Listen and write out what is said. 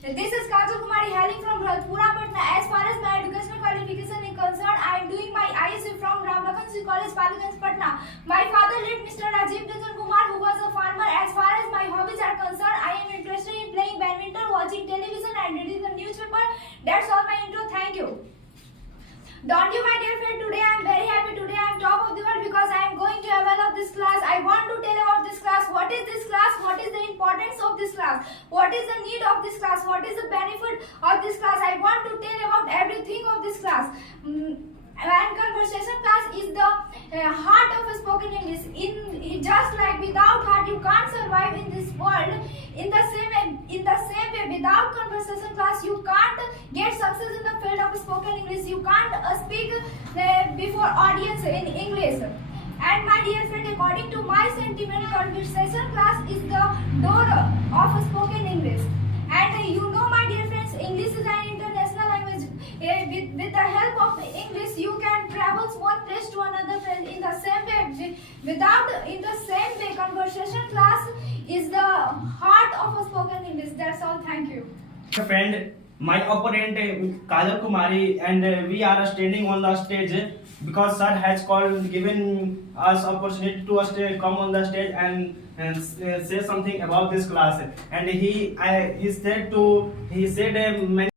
This is Kajal Kumari hailing from Bharatpura, Patna. As far as my educational qualification is concerned, I am doing my ISC from Ramlakhan College, Paliganj, Patna. My father late Mr. Rajiv Ranjan Kumar, who was a farmer. As far as my hobbies are concerned, I am interested in playing badminton, watching television, and reading the newspaper. That's all my intro. Thank you. Don't you, my dear friend, today I am very happy. Today I am top of the world because I am going to avail of this class. I want to tell about this class. What is this class? What is the importance of this class? What is the need of this class? What is the benefit of this class? I want to tell about everything of this class. And conversation class is the heart of spoken English. In just like without heart you can't survive in this world. In the same way, without conversation class you can't get success in the field of spoken English. You can't speak before audience in English. And my dear friend, according to my sentiment, conversation class is the door of spoken English. And you know, my dear friends, English is an international language. With the help of English, you can travel one place to another place in the same way. In the same way, conversation class is the heart of spoken English. That's all. Thank you. Friend, my opponent Kajal Kumari, and we are standing on the stage because sir has given us opportunity to come on the stage and say something about this class. And he said many